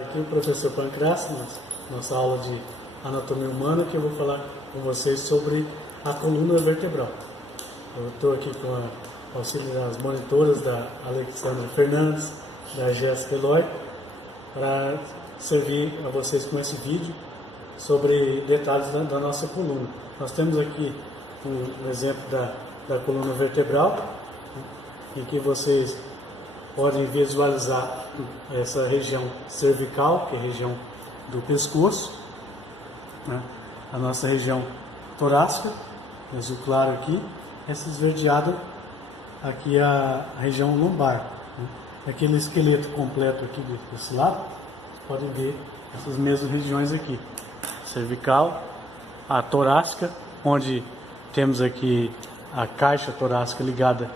Aqui o professor Pancrácio, nossa aula de anatomia humana, que eu vou falar com vocês sobre a coluna vertebral. Eu estou aqui com o auxílio das monitoras da Alexandra Fernandes, da Jéssica Eloy, para servir a vocês com esse vídeo sobre detalhes da nossa coluna. Nós temos aqui um exemplo da coluna vertebral, em que vocês podem visualizar essa região cervical, que é a região do pescoço, né? A nossa região torácica, azul claro aqui, essa esverdeada aqui é a região lombar, né? Aquele esqueleto completo aqui desse lado, vocês podem ver essas mesmas regiões aqui, cervical, a torácica, onde temos aqui a caixa torácica ligada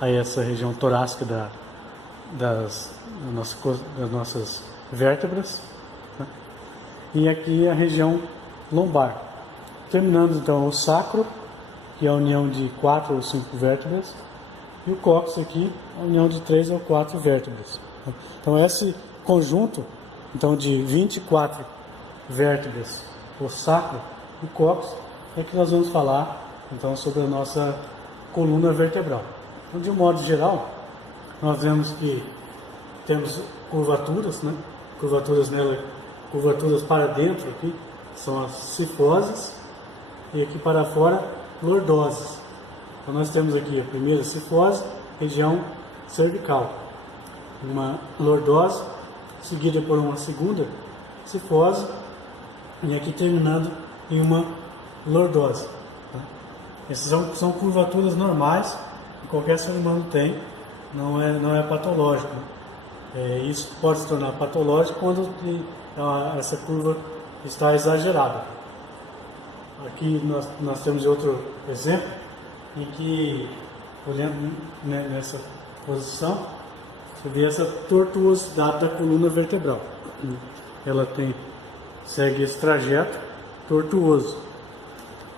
a essa região torácica das nossas vértebras, né? E aqui a região lombar, terminando então o sacro, que é a união de 4 ou 5 vértebras, e o cóccix aqui, a união de 3 ou 4 vértebras. Então esse conjunto então, de 24 vértebras, o sacro, o cóccix, é que nós vamos falar então sobre a nossa coluna vertebral. Então, de um modo geral, nós vemos que temos curvaturas, né? Curvaturas nela, curvaturas para dentro aqui são as cifoses e aqui para fora lordoses. Então nós temos aqui a primeira cifose, região cervical, uma lordose seguida por uma segunda cifose e aqui terminando em uma lordose. Essas são curvaturas normais que qualquer ser humano tem, não é patológico. Isso pode se tornar patológico quando essa curva está exagerada. Aqui nós temos outro exemplo em que, olhando nessa posição, você vê essa tortuosidade da coluna vertebral. Ela segue esse trajeto tortuoso.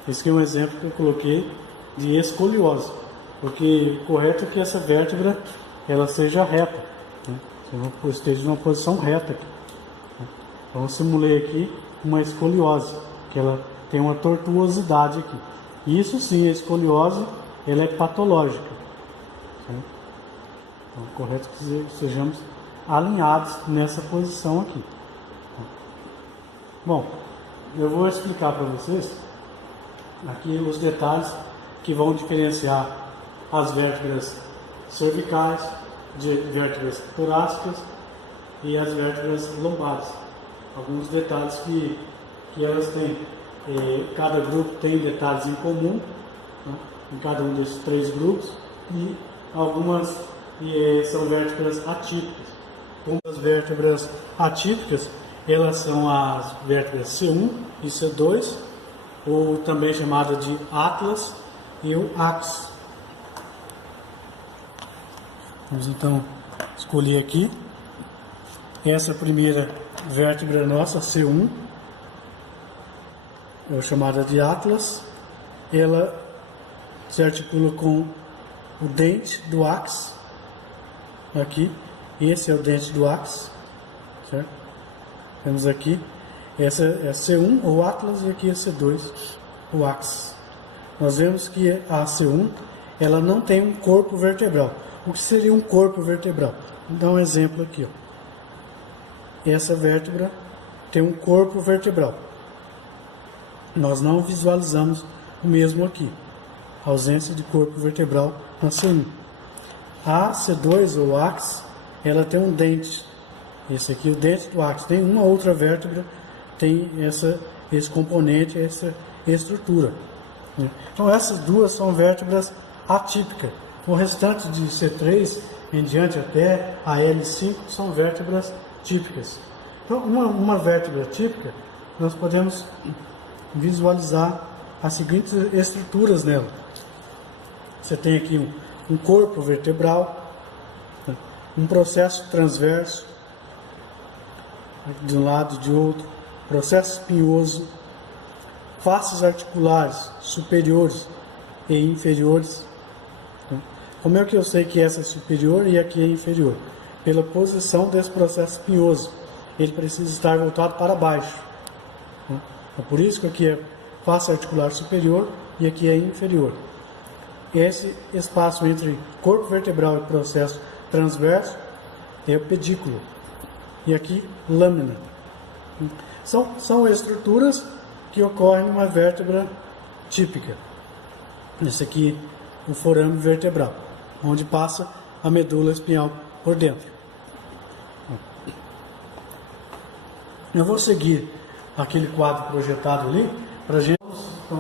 Esse aqui é um exemplo que eu coloquei de escoliose, porque o correto é que essa vértebra ela seja reta, né? Esteja numa posição reta aqui. Então eu simulei aqui uma escoliose, que ela tem uma tortuosidade aqui. Isso sim, a escoliose ela é patológica. Certo? Então é correto que sejamos alinhados nessa posição aqui. Bom, eu vou explicar para vocês aqui os detalhes que vão diferenciar as vértebras cervicais de vértebras torácicas e as vértebras lombares. Alguns detalhes que elas têm. Cada grupo tem detalhes em comum, né, em cada um desses 3 grupos, e algumas são vértebras atípicas. Como as vértebras atípicas, elas são as vértebras C1 e C2, ou também chamada de atlas e o axis. Vamos então escolher aqui essa primeira vértebra nossa, C1, é chamada de atlas. Ela se articula com o dente do axis, aqui, esse é o dente do axis, certo? Temos aqui, essa é C1, o atlas, e aqui é C2, o axis. Nós vemos que a C1, ela não tem um corpo vertebral. O que seria um corpo vertebral? Vou dar um exemplo aqui, ó. Essa vértebra tem um corpo vertebral. Nós não visualizamos o mesmo aqui. Ausência de corpo vertebral na C1. A C2, ou axis, ela tem um dente. Esse aqui é o dente do axis. Tem uma outra vértebra, tem esse componente, essa estrutura. Então essas duas são vértebras atípicas. O restante de C3 em diante até a L5 são vértebras típicas. Então uma vértebra típica, nós podemos visualizar as seguintes estruturas nela. Você tem aqui um corpo vertebral, um processo transverso de um lado e de outro, processo espinhoso, faces articulares superiores e inferiores. Como é que eu sei que essa é superior e aqui é inferior? Pela posição desse processo espinhoso. ele precisa estar voltado para baixo. Né? É por isso que aqui é face articular superior e aqui é inferior. Esse espaço entre corpo vertebral e processo transverso é o pedículo. E aqui, lâmina. São estruturas que ocorrem numa vértebra típica. Esse aqui, o forame vertebral, onde passa a medula espinhal por dentro. Eu vou seguir aquele quadro projetado ali, para a gente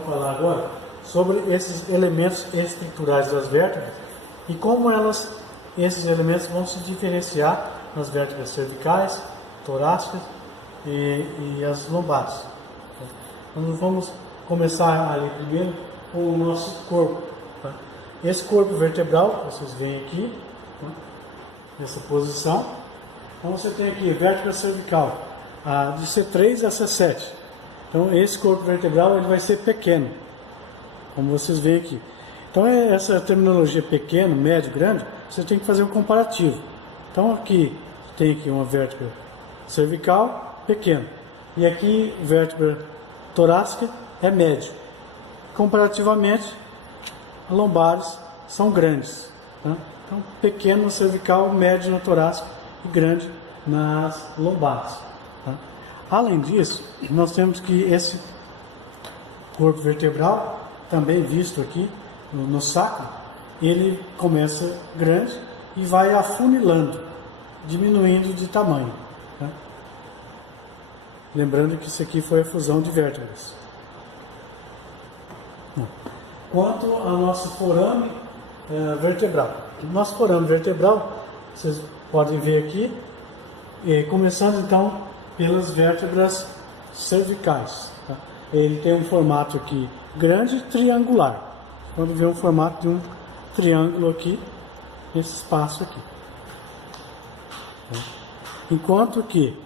falar agora sobre esses elementos estruturais das vértebras e como esses elementos vão se diferenciar nas vértebras cervicais, torácicas e as lombares. Então, vamos começar ali primeiro com o nosso corpo. Tá? Esse corpo vertebral, vocês veem aqui, né, nessa posição. Então você tem aqui vértebra cervical, de C3 a C7. Então esse corpo vertebral ele vai ser pequeno, como vocês veem aqui. Então essa terminologia pequeno, médio, grande, você tem que fazer um comparativo. Então aqui tem aqui uma vértebra cervical, pequeno. E aqui vértebra torácica é médio. Comparativamente, lombares são grandes. Tá? Então pequeno na cervical, médio na torácica e grande nas lombares. Tá? Além disso, nós temos que esse corpo vertebral, também visto aqui no sacro, ele começa grande e vai afunilando, diminuindo de tamanho. Tá? Lembrando que isso aqui foi a fusão de vértebras. Quanto ao nosso forame vertebral. Nosso forame vertebral, vocês podem ver aqui, começando então pelas vértebras cervicais. Tá? Ele tem um formato aqui grande e triangular. Pode ver um formato de um triângulo aqui, nesse espaço aqui. Enquanto que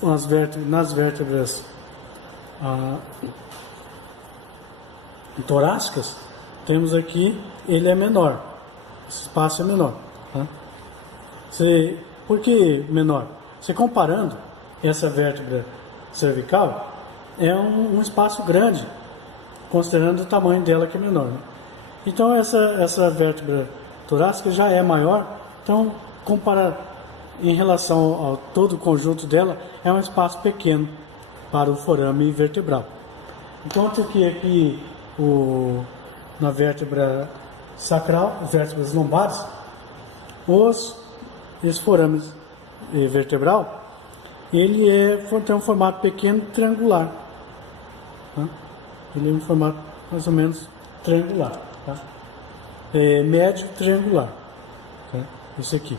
nas vértebras torácicas, temos aqui, ele é menor, esse espaço é menor. Tá? Por que menor? Você comparando essa vértebra cervical, é um espaço grande, considerando o tamanho dela que é menor. Né? Então essa vértebra torácica já é maior, então em relação ao todo o conjunto dela, é um espaço pequeno para o forame vertebral. Enquanto que aqui na vértebra sacral, vértebras lombares, esse forame vertebral, ele tem um formato pequeno triangular. Tá? Ele é um formato mais ou menos triangular. Tá? Médio triangular. Tá? Esse aqui.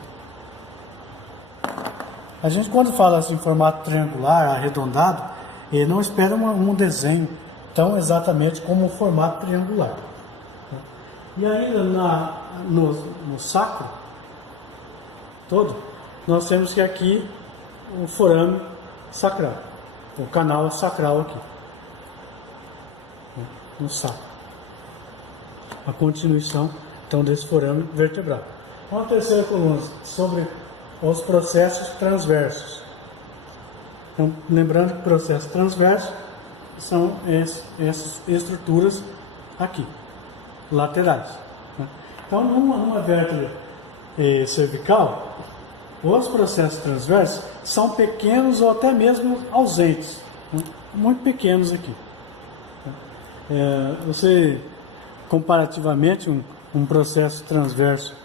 A gente, quando fala assim, formato triangular, arredondado, não espera um desenho tão exatamente como o formato triangular. Tá? E ainda no sacro todo, nós temos que aqui o forame sacral, o canal sacral aqui, no sacro. A continuação, então, desse forame vertebral. Então, a terceira coluna, sobre os processos transversos. Então, lembrando que processos transversos são essas estruturas aqui, laterais. Né? Então, numa vértebra cervical, os processos transversos são pequenos ou até mesmo ausentes, né? Muito pequenos aqui. Você, comparativamente, um processo transverso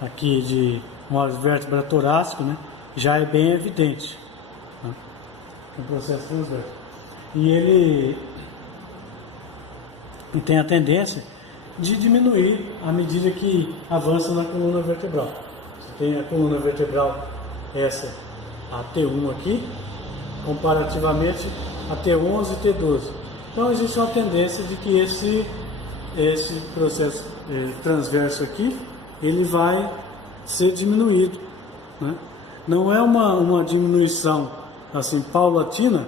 aqui de uma vértebra torácica, né, já é bem evidente, né? Um processo transverso. E ele tem a tendência de diminuir à medida que avança na coluna vertebral. Você tem a coluna vertebral, essa, a T1 aqui, comparativamente a T11 e T12. Então existe uma tendência de que esse processo transverso aqui, ele vai ser diminuído. Né? Não é uma diminuição assim paulatina,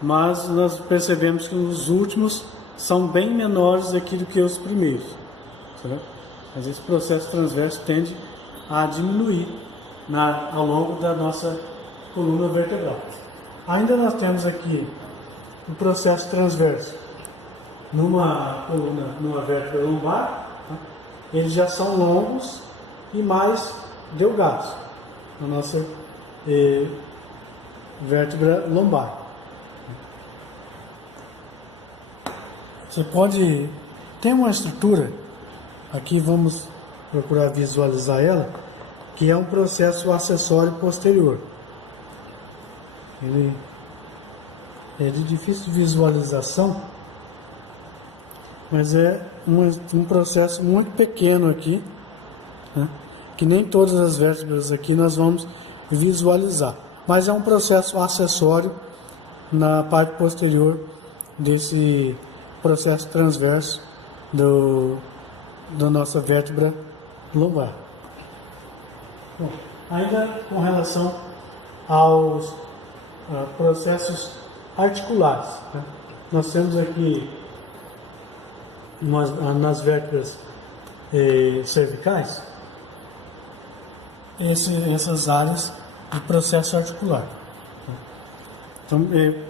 mas nós percebemos que os últimos são bem menores aqui do que os primeiros. Certo? Mas esse processo transverso tende a diminuir ao longo da nossa coluna vertebral. Ainda nós temos aqui o processo transverso numa coluna, numa vértebra lombar, tá? Eles já são longos e mais delgados na nossa vértebra lombar. Você pode ter uma estrutura, aqui vamos procurar visualizar ela, que é um processo acessório posterior. Ele é de difícil visualização, mas é um processo muito pequeno aqui, né? Que nem todas as vértebras aqui nós vamos visualizar, mas é um processo acessório na parte posterior desse processo transverso da nossa vértebra lombar. Bom, ainda com relação aos processos articulares, né? Nós temos aqui nas vértebras cervicais essas áreas de processo articular. Então,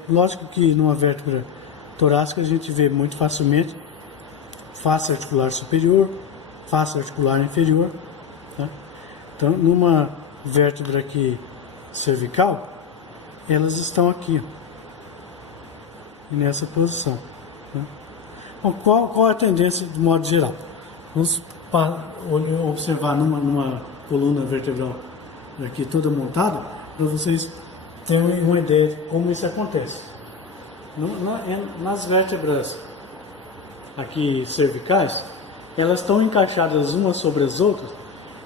lógico que numa vértebra torácica a gente vê muito facilmente face articular superior, face articular inferior, tá? Então, numa vértebra aqui cervical, elas estão aqui, ó, nessa posição, né? Bom, qual a tendência de modo geral? Vamos observar numa coluna vertebral aqui toda montada, para vocês terem uma ideia de como isso acontece. Nas vértebras aqui cervicais, elas estão encaixadas umas sobre as outras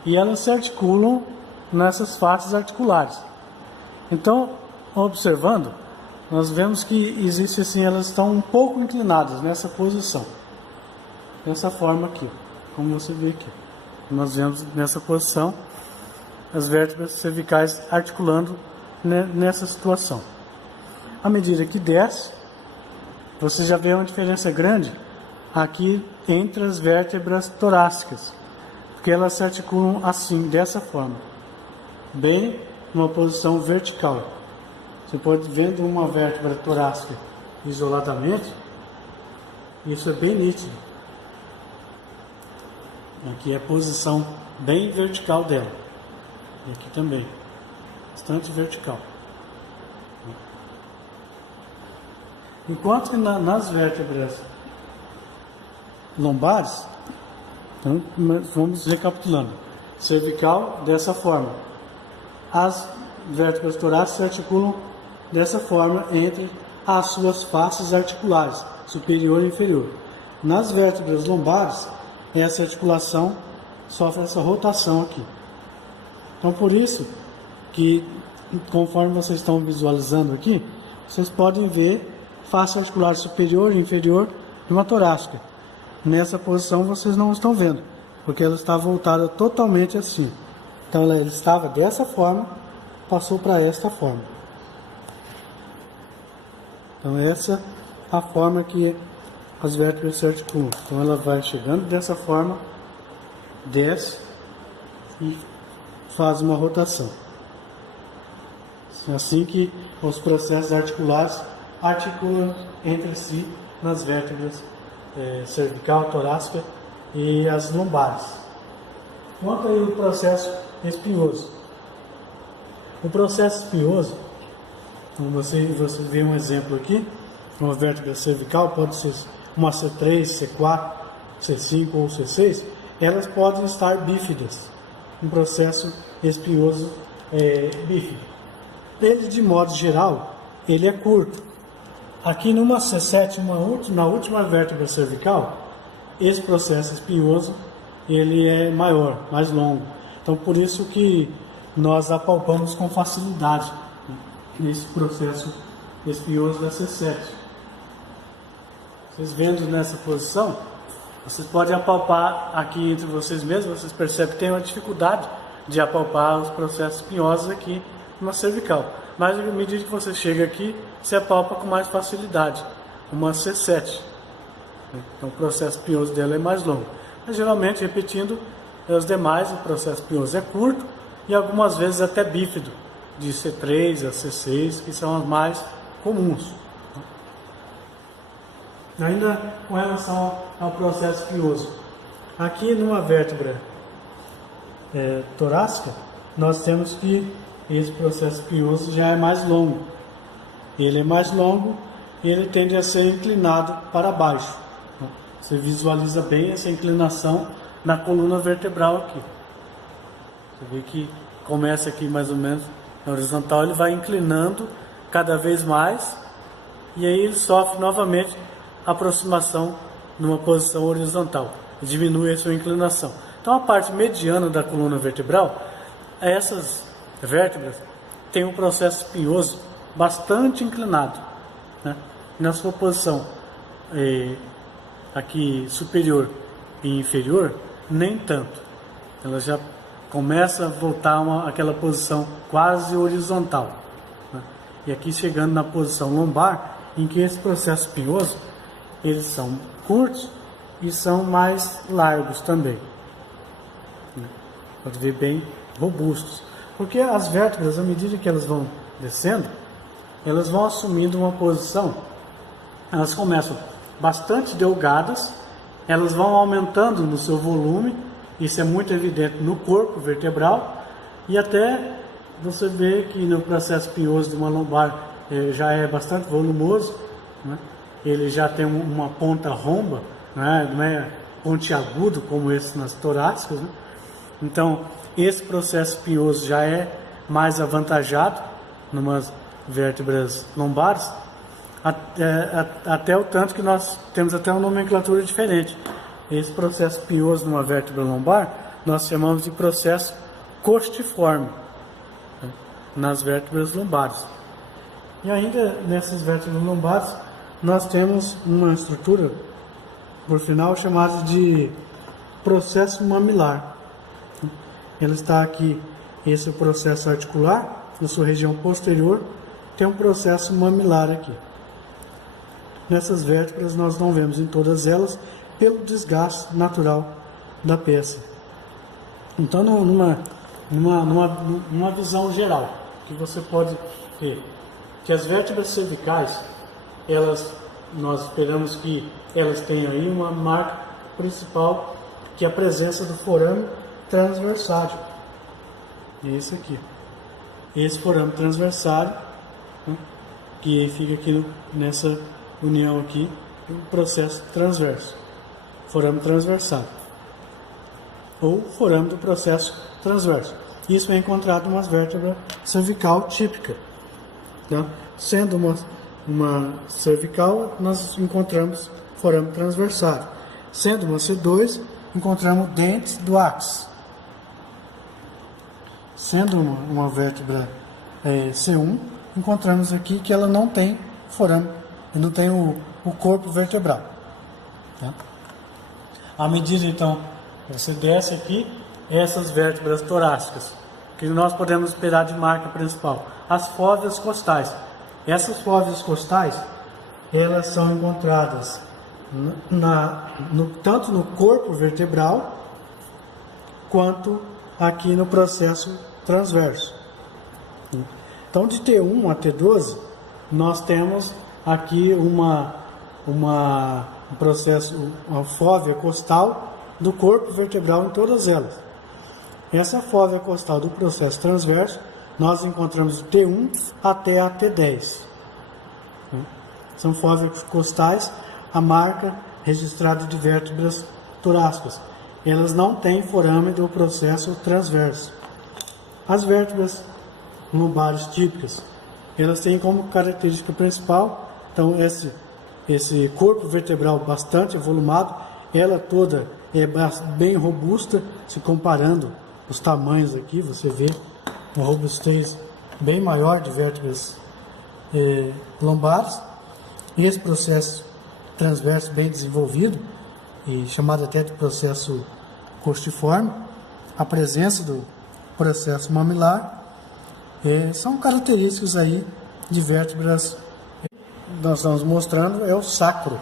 e elas se articulam nessas faces articulares. Então, observando, nós vemos que existe assim, elas estão um pouco inclinadas nessa posição, dessa forma aqui, como você vê aqui. Nós vemos nessa posição as vértebras cervicais articulando nessa situação. À medida que desce, você já vê uma diferença grande aqui entre as vértebras torácicas, porque elas se articulam assim, dessa forma, bem numa posição vertical. Você pode ver uma vértebra torácica isoladamente, isso é bem nítido. Aqui é a posição bem vertical dela, e aqui também, bastante vertical. Enquanto que nas vértebras lombares, então, vamos recapitulando, cervical dessa forma, as vértebras torácicas se articulam dessa forma entre as suas faces articulares, superior e inferior. Nas vértebras lombares, essa articulação sofre essa rotação aqui. Então, por isso que, conforme vocês estão visualizando aqui, vocês podem ver face articular superior e inferior de uma torácica. Nessa posição vocês não estão vendo, porque ela está voltada totalmente assim. Então ela estava dessa forma, passou para esta forma. Então essa é a forma que as vértebras se articulam. Então ela vai chegando dessa forma, desce e faz uma rotação. É assim que os processos articulares articulam entre si nas vértebras cervical, torácica e as lombares. Quanto aí o processo espinhoso. O processo espinhoso, como você vê um exemplo aqui, uma vértebra cervical, pode ser uma C3, C4, C5 ou C6, elas podem estar bífidas, um processo espinhoso bífido. Ele, de modo geral, ele é curto. Aqui numa C7, na última vértebra cervical, esse processo espinhoso ele é maior, mais longo. Então, por isso que nós apalpamos com facilidade, né, nesse processo espinhoso da C7. Vocês vendo nessa posição, vocês podem apalpar aqui entre vocês mesmos, vocês percebem que tem uma dificuldade de apalpar os processos espinhosos aqui na cervical. Mas à medida que você chega aqui, você apalpa com mais facilidade, uma C7. Então o processo espinhoso dela é mais longo. Mas geralmente, repetindo, os demais, o processo espinhoso é curto e algumas vezes até bífido, de C3 a C6, que são as mais comuns. Ainda com relação ao processo espinhoso, aqui numa vértebra torácica, nós temos que esse processo espinhoso já é mais longo. Ele é mais longo e ele tende a ser inclinado para baixo. Você visualiza bem essa inclinação na coluna vertebral aqui. Você vê que começa aqui mais ou menos na horizontal, ele vai inclinando cada vez mais e aí ele sofre novamente a aproximação numa posição horizontal, diminui a sua inclinação. Então a parte mediana da coluna vertebral, essas vértebras têm um processo espinhoso bastante inclinado, né? Na sua posição aqui superior e inferior, nem tanto. Ela já começa a voltar àquela posição quase horizontal, né? E aqui chegando na posição lombar, em que esse processo espinhoso, eles são curtos e são mais largos também, né? Pode ver bem robustos, porque as vértebras, à medida que elas vão descendo, elas vão assumindo uma posição, elas começam bastante delgadas, elas vão aumentando no seu volume, isso é muito evidente no corpo vertebral, e até você vê que no processo espinhoso de uma lombar já é bastante volumoso, né? Ele já tem uma ponta romba, né? Não é pontiagudo como esse nas torácicas, né? Então esse processo espinhoso já é mais avantajado numas vértebras lombares, até o tanto que nós temos até uma nomenclatura diferente. Esse processo espinhoso numa vértebra lombar nós chamamos de processo costiforme, né, nas vértebras lombares. E ainda nessas vértebras lombares nós temos uma estrutura, por final, chamada de processo mamilar. Ele está aqui, esse é o processo articular, na sua região posterior, tem um processo mamilar aqui. Nessas vértebras nós não vemos em todas elas, pelo desgaste natural da peça. Então, numa visão geral, que você pode ter, que as vértebras cervicais, nós esperamos que elas tenham aí uma marca principal, que é a presença do forame transversário. Esse aqui. Esse forame transversário, né, que fica aqui nessa união aqui, o processo transverso, forame transversário, ou forame do processo transverso. Isso é encontrado em uma vértebra cervical típica, tá? Sendo uma cervical, nós encontramos forame transversário. Sendo uma C2, encontramos dentes do ápice. Sendo uma vértebra C1, encontramos aqui que ela não tem forame, não tem o corpo vertebral, tá? À medida, então, que você desce aqui, essas vértebras torácicas, que nós podemos esperar de marca principal, as fóveas costais. Essas fóveas costais, elas são encontradas tanto no corpo vertebral, quanto aqui no processo transverso. Então, de T1 a T12, nós temos aqui uma fóvea costal do corpo vertebral em todas elas. Essa fóvea costal do processo transverso, nós encontramos de T1 até a T10. São fóveas costais, a marca registrada de vértebras torácicas. Elas não têm forame do processo transverso. As vértebras lombares típicas, elas têm como característica principal, então, esse corpo vertebral bastante avolumado, ela toda é bem robusta, se comparando os tamanhos aqui, você vê uma robustez bem maior de vértebras lombares, e esse processo transverso bem desenvolvido, e chamado até de processo costiforme, a presença do processo mamilar, são características aí de vértebras. Nós estamos mostrando o sacro,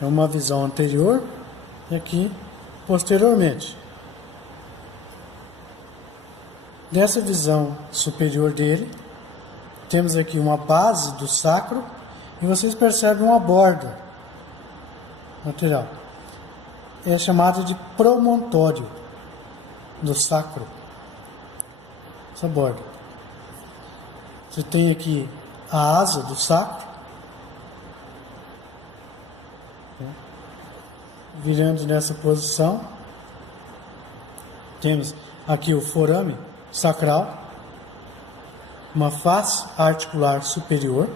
é uma visão anterior e aqui posteriormente. Nessa visão superior dele, temos aqui uma base do sacro e vocês percebem uma borda lateral. É chamada de promontório do sacro. Essa borda. Você tem aqui a asa do sacro, virando nessa posição. Temos aqui o forame sacral, uma face articular superior,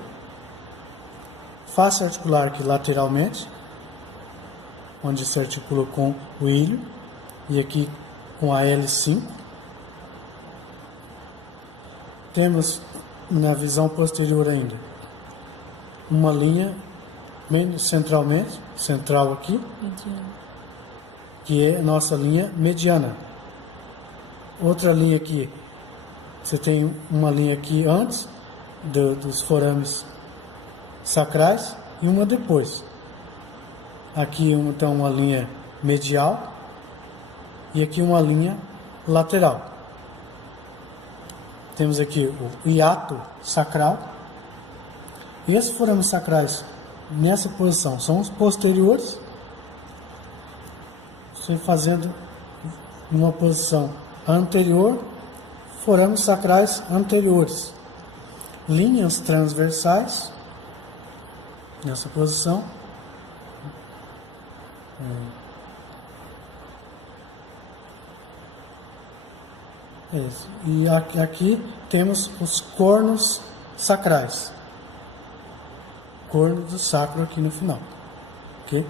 face articular aqui lateralmente, onde se articula com o ilho, e aqui com a L5. Temos na visão posterior ainda uma linha bem centralmente, central aqui, mediana, que é a nossa linha mediana. Outra linha aqui, você tem uma linha aqui antes dos forames sacrais e uma depois. Aqui então uma linha medial e aqui uma linha lateral. Temos aqui o hiato sacral. E esses forames sacrais nessa posição são os posteriores. Você fazendo uma posição anterior, forames sacrais anteriores. Linhas transversais nessa posição. E aqui temos os cornos sacrais. Corno do sacro aqui no final. Ok?